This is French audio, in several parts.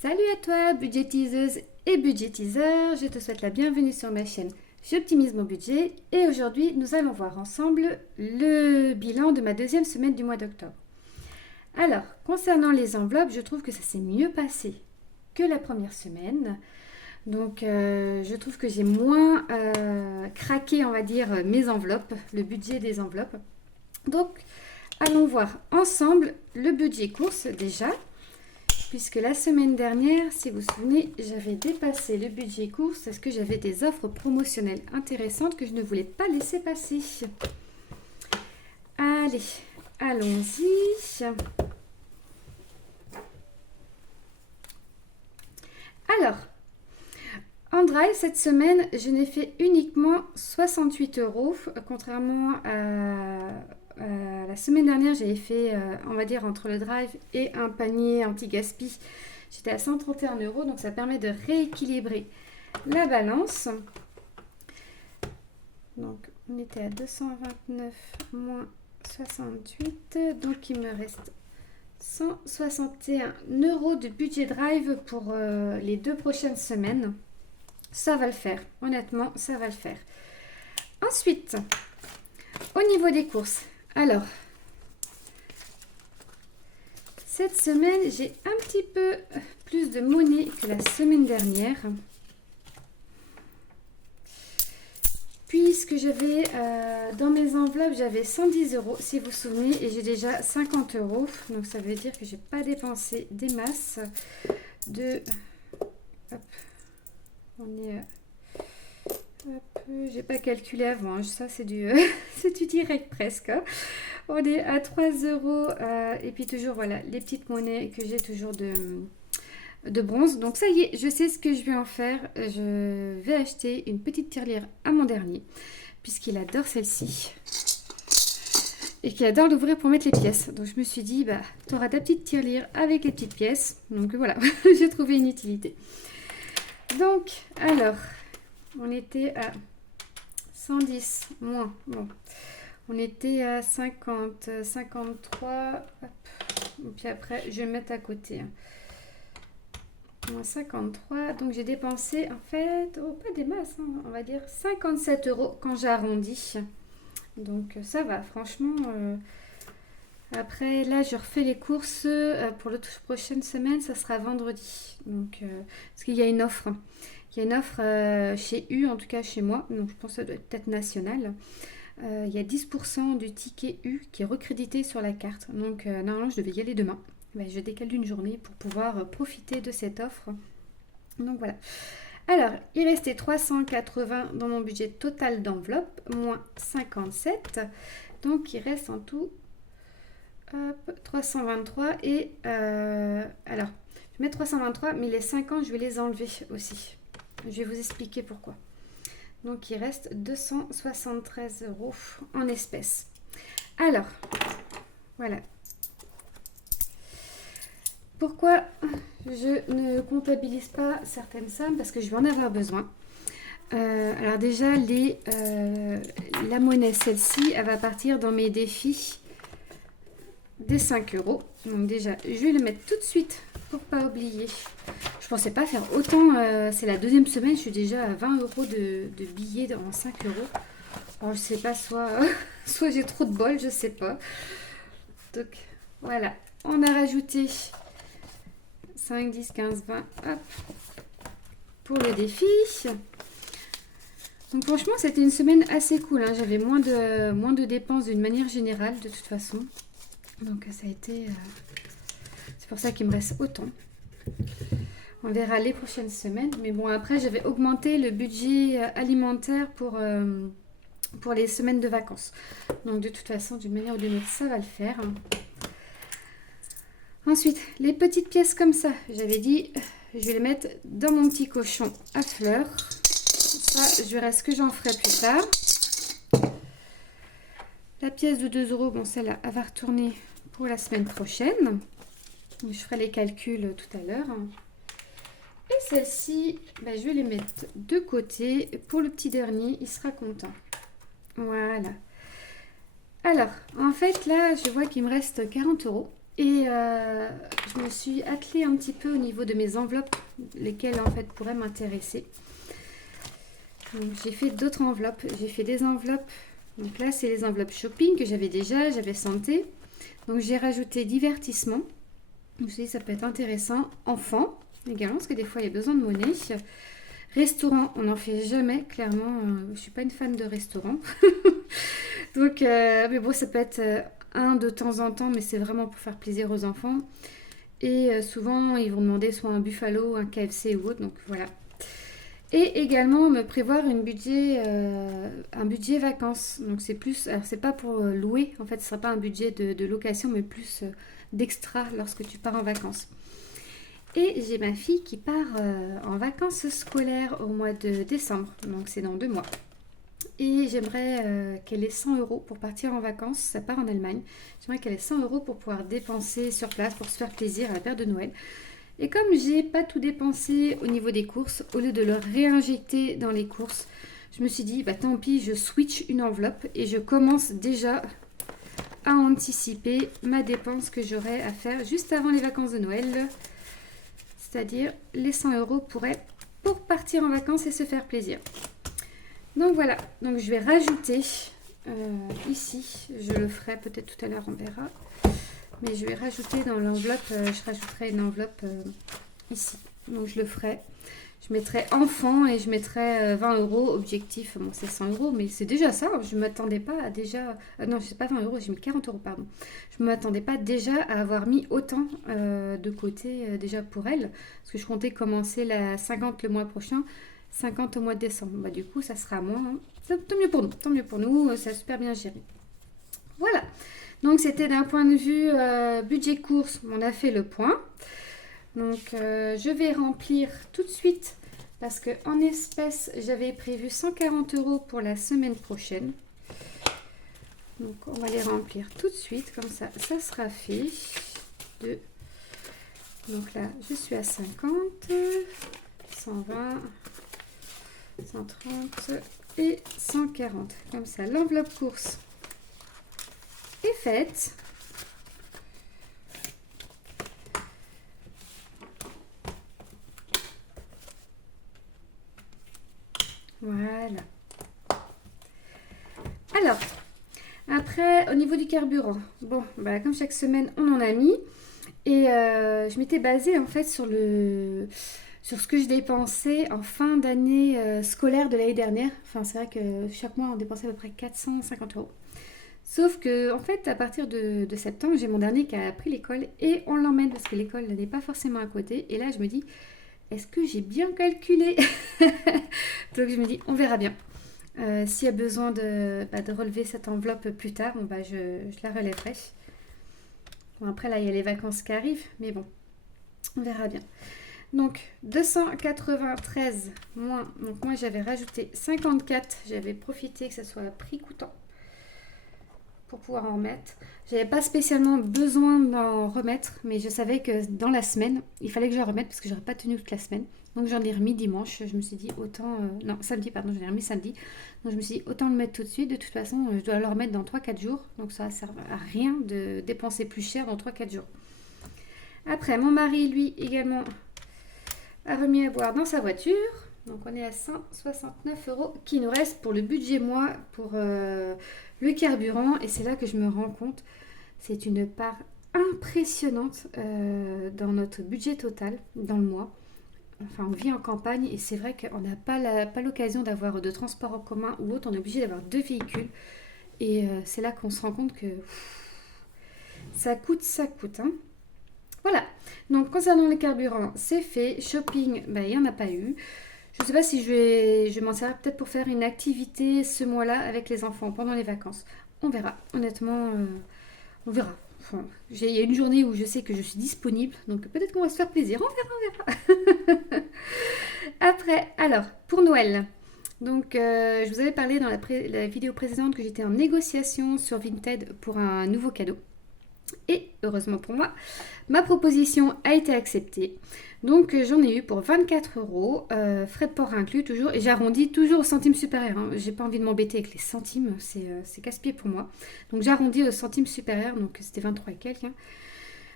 Salut à toi, budgétiseuse et budgétiseur, je te souhaite la bienvenue sur ma chaîne J'optimise mon budget et aujourd'hui nous allons voir ensemble le bilan de ma deuxième semaine du mois d'octobre. Alors, concernant les enveloppes, je trouve que ça s'est mieux passé que la première semaine. Donc, je trouve que j'ai moins craqué, on va dire, mes enveloppes, le budget des enveloppes. Donc, allons voir ensemble le budget course déjà. Puisque la semaine dernière, si vous vous souvenez, j'avais dépassé le budget course parce que j'avais des offres promotionnelles intéressantes que je ne voulais pas laisser passer. Allez, allons-y. Alors, en drive, cette semaine, je n'ai fait uniquement 68 euros, contrairement à la semaine dernière, j'avais fait, on va dire, entre le drive et un panier anti-gaspi, j'étais à 131 euros, donc ça permet de rééquilibrer la balance. Donc, on était à 229 moins 68, donc il me reste 161 euros de budget drive pour les 2 prochaines semaines. Ça va le faire, honnêtement, ça va le faire. Ensuite, au niveau des courses, alors, cette semaine, j'ai un petit peu plus de monnaie que la semaine dernière. Puisque j'avais, dans mes enveloppes, j'avais 110 euros, si vous vous souvenez, et j'ai déjà 50 euros. Donc, ça veut dire que je n'ai pas dépensé des masses de... Hop, on est... J'ai pas calculé avant, ça c'est du, c'est du direct presque. Hein. On est à 3 euros et puis toujours voilà les petites monnaies que j'ai toujours de bronze. Donc ça y est, je sais ce que je vais en faire. Je vais acheter une petite tirelire à mon dernier puisqu'il adore celle-ci et qu'il adore l'ouvrir pour mettre les pièces. Donc je me suis dit, bah tu auras ta petite tirelire avec les petites pièces. Donc voilà, j'ai trouvé une utilité. Donc alors... On était à 110 moins. Bon. On était à 50, 53. Hop. Et puis après, je vais mettre à côté. Moins 53. Donc j'ai dépensé en fait, pas des masses, hein, on va dire 57 euros quand j'arrondis. Donc ça va, franchement. Après, là, je refais les courses pour la prochaine semaine. Ça sera vendredi. Donc, parce qu'il y a une offre. Il y a une offre chez U, en tout cas chez moi, donc je pense que ça doit être peut-être national. Il y a 10% du ticket U qui est recrédité sur la carte. Donc normalement, je devais y aller demain. Ben, je décale d'une journée pour pouvoir profiter de cette offre. Donc voilà. Alors, il restait 380 dans mon budget total d'enveloppe, moins 57. Donc il reste en tout 323 et... alors, je vais mettre 323, mais les 50, je vais les enlever aussi. Je vais vous expliquer pourquoi. Donc, il reste 273 euros en espèces. Alors, voilà. Pourquoi je ne comptabilise pas certaines sommes? Parce que je vais en avoir besoin. Alors déjà, la monnaie, celle-ci, elle va partir dans mes défis des 5 euros. Donc déjà, je vais le mettre tout de suite pour pas oublier. Je pensais pas faire autant. C'est la deuxième semaine, je suis déjà à 20 euros de billets en 5 euros. Alors, je sais pas, soit j'ai trop de bol, je sais pas. Donc voilà, on a rajouté 5, 10, 15, 20 hop, pour le défi. Donc franchement, c'était une semaine assez cool. Hein. J'avais moins de dépenses d'une manière générale, de toute façon. Donc ça a été... c'est pour ça qu'il me reste autant. On verra les prochaines semaines. Mais bon, après, j'avais augmenté le budget alimentaire pour les semaines de vacances. Donc de toute façon, d'une manière ou d'une autre, ça va le faire. Ensuite, les petites pièces comme ça. J'avais dit, je vais les mettre dans mon petit cochon à fleurs. Ça, je verrai ce que j'en ferai plus tard. La pièce de 2 euros, bon, celle-là, elle va retourner pour la semaine prochaine. Je ferai les calculs tout à l'heure. Et celle-ci, ben, je vais les mettre de côté. Pour le petit dernier, il sera content. Voilà. Alors, en fait, là, je vois qu'il me reste 40 euros. Et je me suis attelée un petit peu au niveau de mes enveloppes, lesquelles en fait pourraient m'intéresser. Donc j'ai fait d'autres enveloppes. J'ai fait des enveloppes. Donc là, c'est les enveloppes shopping que j'avais déjà. J'avais santé. Donc j'ai rajouté divertissement. Je me suis dit ça peut être intéressant. Enfant également, parce que des fois il y a besoin de monnaie. Restaurant, on n'en fait jamais. Clairement, je suis pas une fan de restaurant. Donc, mais bon, ça peut être un de temps en temps, mais c'est vraiment pour faire plaisir aux enfants. Et souvent, ils vont demander soit un Buffalo, un KFC ou autre. Donc voilà. Et également me prévoir un budget vacances. Donc c'est plus, alors c'est pas pour louer, en fait ce sera pas un budget de location, mais plus d'extra lorsque tu pars en vacances. Et j'ai ma fille qui part en vacances scolaires au mois de décembre, donc c'est dans 2 mois. Et j'aimerais qu'elle ait 100 euros pour partir en vacances, ça part en Allemagne. J'aimerais qu'elle ait 100 euros pour pouvoir dépenser sur place, pour se faire plaisir à la période de Noël. Et comme j'ai pas tout dépensé au niveau des courses, au lieu de le réinjecter dans les courses, je me suis dit, bah tant pis, je switch une enveloppe et je commence déjà à anticiper ma dépense que j'aurai à faire juste avant les vacances de Noël. C'est-à-dire les 100 euros pour partir en vacances et se faire plaisir. Donc voilà, donc je vais rajouter ici, je le ferai peut-être tout à l'heure, on verra. Mais je vais rajouter dans l'enveloppe, je rajouterai une enveloppe ici. Donc je le ferai. Je mettrai enfant et je mettrai 20 euros. Objectif, bon c'est 100 euros, mais c'est déjà ça. Je ne m'attendais pas à déjà... non, je sais pas 20 euros, j'ai mis 40 euros, pardon. Je ne m'attendais pas déjà à avoir mis autant de côté déjà pour elle. Parce que je comptais commencer la 50 le mois prochain, 50 au mois de décembre. Bah, du coup, ça sera moins. Hein. Tant mieux pour nous, ça a super bien géré. Voilà. Donc c'était d'un point de vue budget course, on a fait le point. Donc je vais remplir tout de suite parce que en espèces j'avais prévu 140 euros pour la semaine prochaine. Donc on va les remplir tout de suite, comme ça sera fait. Donc là je suis à 50, 120, 130 et 140. Comme ça l'enveloppe course est faite. Voilà. Alors, après, au niveau du carburant, bon, bah, comme chaque semaine, on en a mis. Et je m'étais basée en fait sur ce que je dépensais en fin d'année scolaire de l'année dernière. Enfin, c'est vrai que chaque mois, on dépensait à peu près 450 euros. Sauf que, en fait, à partir de septembre, j'ai mon dernier qui a pris l'école et on l'emmène parce que l'école n'est pas forcément à côté. Et là, je me dis, est-ce que j'ai bien calculé? Donc, je me dis, on verra bien. S'il y a besoin de relever cette enveloppe plus tard, bon, je la relèverai. Bon, après, là, il y a les vacances qui arrivent, mais bon, on verra bien. Donc, 293 moins. Donc, moi, j'avais rajouté 54. J'avais profité que ce soit à prix coûtant pour pouvoir en remettre. J'avais pas spécialement besoin d'en remettre, mais je savais que dans la semaine, il fallait que je remette parce que j'aurais pas tenu toute la semaine. Donc j'en ai remis dimanche. Je me suis dit autant... non, samedi, pardon, j'en ai remis samedi. Donc je me suis dit autant le mettre tout de suite. De toute façon, je dois le remettre dans 3-4 jours. Donc ça ne sert à rien de dépenser plus cher dans 3-4 jours. Après, mon mari, lui, également, a remis à boire dans sa voiture. Donc on est à 169 euros qui nous reste pour le budget mois, pour le carburant. Et c'est là que je me rends compte, c'est une part impressionnante dans notre budget total dans le mois. Enfin, on vit en campagne et c'est vrai qu'on n'a pas l'occasion d'avoir de transport en commun ou autre. On est obligé d'avoir 2 véhicules. Et c'est là qu'on se rend compte que ça coûte. Hein. Voilà. Donc, concernant les carburants, c'est fait. Shopping, il n'y en a pas eu. Je ne sais pas si je vais m'en servir peut-être pour faire une activité ce mois-là avec les enfants pendant les vacances. On verra. Honnêtement, on verra. Enfin, il y a une journée où je sais que je suis disponible, donc peut-être qu'on va se faire plaisir. On verra. Après, alors, pour Noël. Donc, je vous avais parlé dans la vidéo précédente que j'étais en négociation sur Vinted pour un nouveau cadeau. Et heureusement pour moi, ma proposition a été acceptée. Donc j'en ai eu pour 24 euros, frais de port inclus toujours. Et j'arrondis toujours au centime supérieur. Hein. J'ai pas envie de m'embêter avec les centimes, c'est casse-pied pour moi. Donc j'arrondis au centime supérieur, donc c'était 23 et quelques. Hein.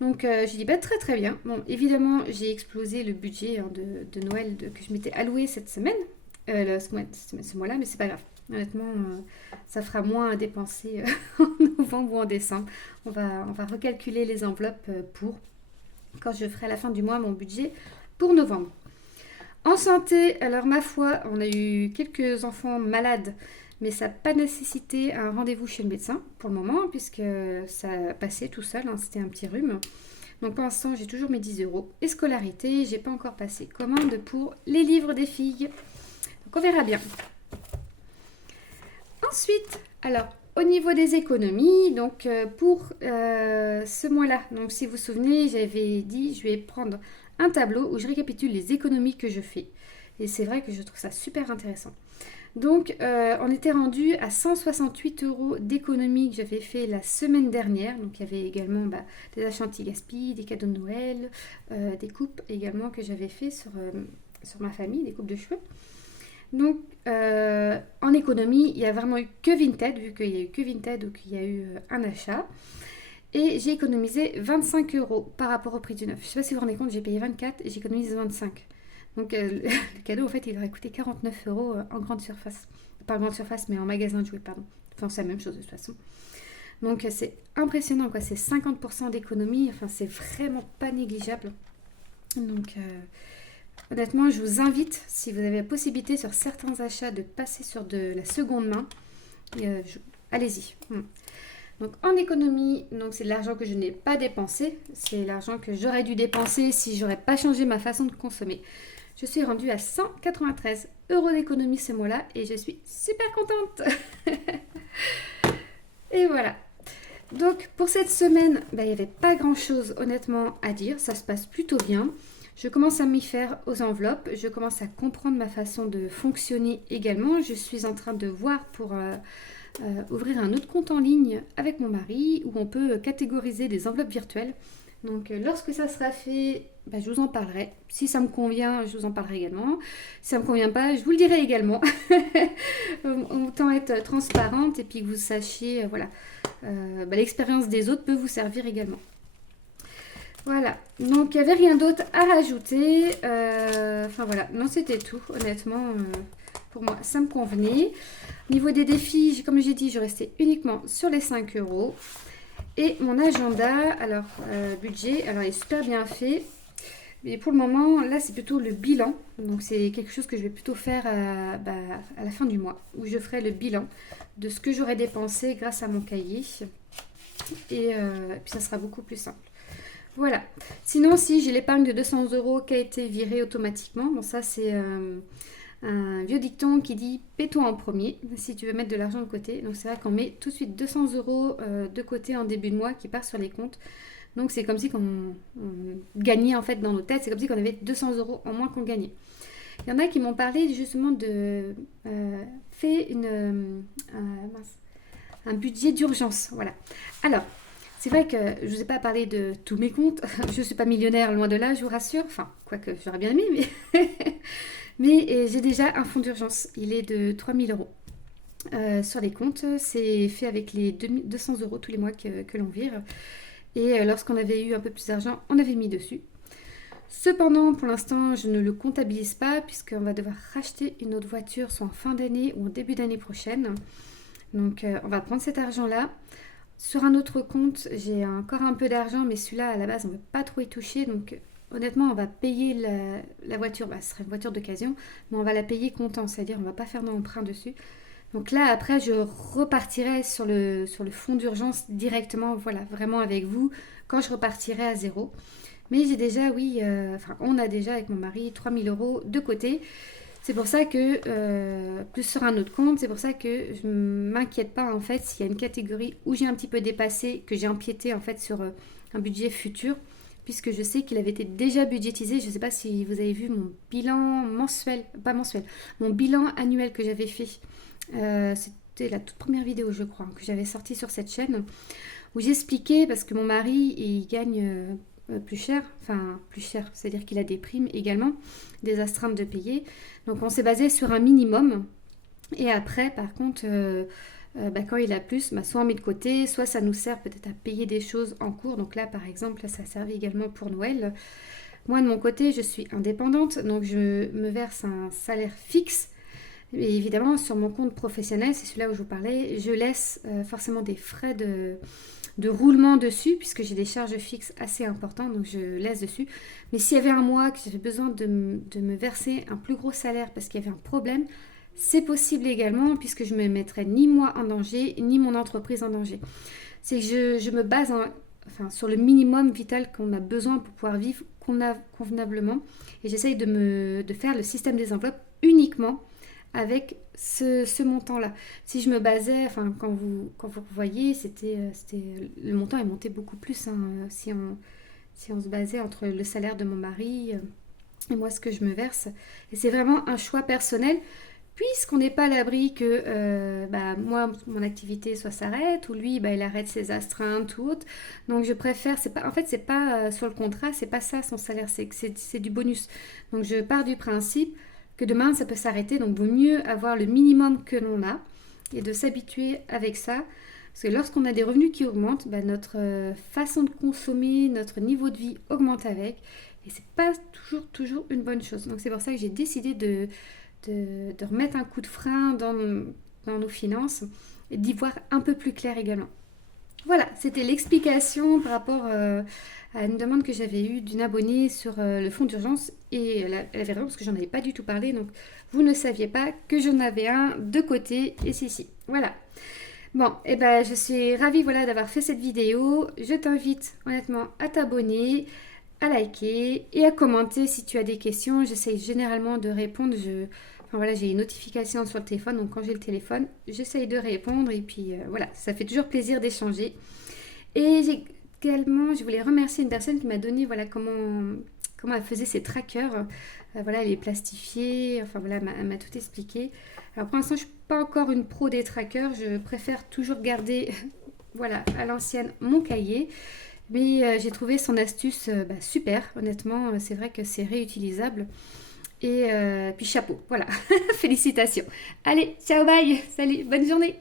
Donc j'ai dit bah, très très bien. Bon, évidemment, j'ai explosé le budget hein, de Noël que je m'étais alloué cette semaine, ce mois-là, mais c'est pas grave. Honnêtement, ça fera moins à dépenser en novembre ou en décembre. On va recalculer les enveloppes pour quand je ferai à la fin du mois mon budget pour novembre. En santé, alors ma foi, on a eu quelques enfants malades, mais ça n'a pas nécessité un rendez-vous chez le médecin pour le moment, puisque ça passait tout seul, hein, c'était un petit rhume. Donc pour l'instant, j'ai toujours mes 10 euros. Et scolarité, j'ai pas encore passé commande pour les livres des filles. Donc on verra bien. Ensuite, alors au niveau des économies, donc pour ce mois-là, donc si vous vous souvenez, j'avais dit je vais prendre un tableau où je récapitule les économies que je fais. Et c'est vrai que je trouve ça super intéressant. Donc on était rendu à 168 euros d'économies que j'avais fait la semaine dernière. Donc il y avait également des achats anti-gaspi, des cadeaux de Noël, des coupes également que j'avais fait sur ma famille, des coupes de cheveux. Donc, en économie, il n'y a vraiment eu que Vinted, vu qu'il n'y a eu que Vinted ou qu'il y a eu un achat. Et j'ai économisé 25 euros par rapport au prix du neuf. Je ne sais pas si vous vous rendez compte, j'ai payé 24 et j'économise 25. Donc, le cadeau, en fait, il aurait coûté 49 euros en grande surface. Pas en grande surface, mais en magasin de jouets, pardon. Enfin, c'est la même chose de toute façon. Donc, c'est impressionnant, quoi. C'est 50% d'économie. Enfin, c'est vraiment pas négligeable. Donc, honnêtement, je vous invite, si vous avez la possibilité sur certains achats, de passer sur de la seconde main. Allez-y. Donc en économie, donc c'est de l'argent que je n'ai pas dépensé. C'est l'argent que j'aurais dû dépenser si j'aurais pas changé ma façon de consommer. Je suis rendue à 193 euros d'économie ce mois-là et je suis super contente. Et voilà. Donc pour cette semaine, il n'y avait pas grand-chose honnêtement à dire. Ça se passe plutôt bien. Je commence à m'y faire aux enveloppes. Je commence à comprendre ma façon de fonctionner également. Je suis en train de voir pour ouvrir un autre compte en ligne avec mon mari où on peut catégoriser des enveloppes virtuelles. Donc lorsque ça sera fait, je vous en parlerai. Si ça me convient, je vous en parlerai également. Si ça ne me convient pas, je vous le dirai également. Autant être transparente et puis que vous sachiez, voilà, l'expérience des autres peut vous servir également. Voilà, donc il n'y avait rien d'autre à rajouter. Enfin voilà, non c'était tout, honnêtement, pour moi ça me convenait. Au niveau des défis, comme j'ai dit, je restais uniquement sur les 5 euros. Et mon agenda, alors budget, alors il est super bien fait. Mais pour le moment, là c'est plutôt le bilan. Donc c'est quelque chose que je vais plutôt faire à la fin du mois. Où je ferai le bilan de ce que j'aurais dépensé grâce à mon cahier. Et puis ça sera beaucoup plus simple. Voilà. Sinon, si j'ai l'épargne de 200 euros qui a été virée automatiquement, bon ça c'est un vieux dicton qui dit « paie-toi en premier » si tu veux mettre de l'argent de côté. Donc c'est vrai qu'on met tout de suite 200 euros de côté en début de mois qui part sur les comptes. Donc c'est comme si on gagnait en fait dans nos têtes, c'est comme si on avait 200 euros en moins qu'on gagnait. Il y en a qui m'ont parlé justement de faire un budget d'urgence. Voilà. Alors, c'est vrai que je ne vous ai pas parlé de tous mes comptes. Je ne suis pas millionnaire, loin de là, je vous rassure. Enfin, quoique j'aurais bien aimé, mais... mais j'ai déjà un fonds d'urgence. Il est de 3000 euros sur les comptes. C'est fait avec les 200 euros tous les mois que l'on vire. Et lorsqu'on avait eu un peu plus d'argent, on avait mis dessus. Cependant, pour l'instant, je ne le comptabilise pas puisqu'on va devoir racheter une autre voiture soit en fin d'année ou en début d'année prochaine. Donc, on va prendre cet argent-là. Sur un autre compte, j'ai encore un peu d'argent, mais celui-là, à la base, on ne veut pas trop y toucher. Donc, honnêtement, on va payer la voiture. Ce serait une voiture d'occasion, mais on va la payer comptant. C'est-à-dire, on ne va pas faire d'emprunt dessus. Donc là, après, je repartirai sur le fonds d'urgence directement, voilà, vraiment avec vous, quand je repartirai à zéro. Mais j'ai déjà, on a déjà avec mon mari 3000 euros de côté. C'est pour ça que, plus sur un autre compte, c'est pour ça que je ne m'inquiète pas en fait s'il y a une catégorie où j'ai un petit peu dépassé, que j'ai empiété en fait sur un budget futur, puisque je sais qu'il avait été déjà budgétisé. Je ne sais pas si vous avez vu mon bilan mon bilan annuel que j'avais fait. C'était la toute première vidéo, je crois, que j'avais sortie sur cette chaîne, où j'expliquais, parce que mon mari, il gagne... plus cher, c'est-à-dire qu'il a des primes également, des astreintes de payer. Donc on s'est basé sur un minimum. Et après, par contre, quand il a plus, soit on met de côté, soit ça nous sert peut-être à payer des choses en cours. Donc là, par exemple, ça servait également pour Noël. Moi, de mon côté, je suis indépendante, donc je me verse un salaire fixe. Et évidemment, sur mon compte professionnel, c'est celui-là où je vous parlais, je laisse forcément des frais de roulement dessus, puisque j'ai des charges fixes assez importantes, donc je laisse dessus. Mais s'il y avait un mois que j'avais besoin de me verser un plus gros salaire parce qu'il y avait un problème, c'est possible également, puisque je ne me mettrai ni moi en danger, ni mon entreprise en danger. C'est que je me base sur le minimum vital qu'on a besoin pour pouvoir vivre convenablement. Et j'essaye de faire le système des enveloppes uniquement avec ce montant-là. Si je me basais, quand vous voyez, le montant est monté beaucoup plus, hein, si on se basait entre le salaire de mon mari et moi ce que je me verse. Et c'est vraiment un choix personnel, puisqu'on n'est pas à l'abri que moi, mon activité soit s'arrête, ou lui, il arrête ses astreintes ou autre. Donc je préfère, c'est pas sur le contrat, c'est pas ça son salaire, c'est du bonus. Donc je pars du principe que demain ça peut s'arrêter, donc vaut mieux avoir le minimum que l'on a et de s'habituer avec ça. Parce que lorsqu'on a des revenus qui augmentent, notre façon de consommer, notre niveau de vie augmente avec. Et c'est pas toujours une bonne chose. Donc c'est pour ça que j'ai décidé de remettre un coup de frein dans nos finances et d'y voir un peu plus clair également. Voilà, c'était l'explication par rapport à une demande que j'avais eue d'une abonnée sur le fonds d'urgence. Et elle avait raison parce que j'en avais pas du tout parlé. Donc vous ne saviez pas que j'en avais un de côté et c'est ici. Voilà. Bon, je suis ravie d'avoir fait cette vidéo. Je t'invite honnêtement à t'abonner, à liker et à commenter si tu as des questions. J'essaye généralement de répondre. J'ai une notification sur le téléphone, donc quand j'ai le téléphone, j'essaye de répondre et puis ça fait toujours plaisir d'échanger. Et également, je voulais remercier une personne qui m'a donné comment elle faisait ses trackers. Elle est plastifiée, elle m'a tout expliqué. Alors pour l'instant, je ne suis pas encore une pro des trackers, je préfère toujours garder à l'ancienne mon cahier. Mais j'ai trouvé son astuce super, honnêtement, c'est vrai que c'est réutilisable. Et puis chapeau, voilà, félicitations. Allez, ciao, bye, salut, bonne journée.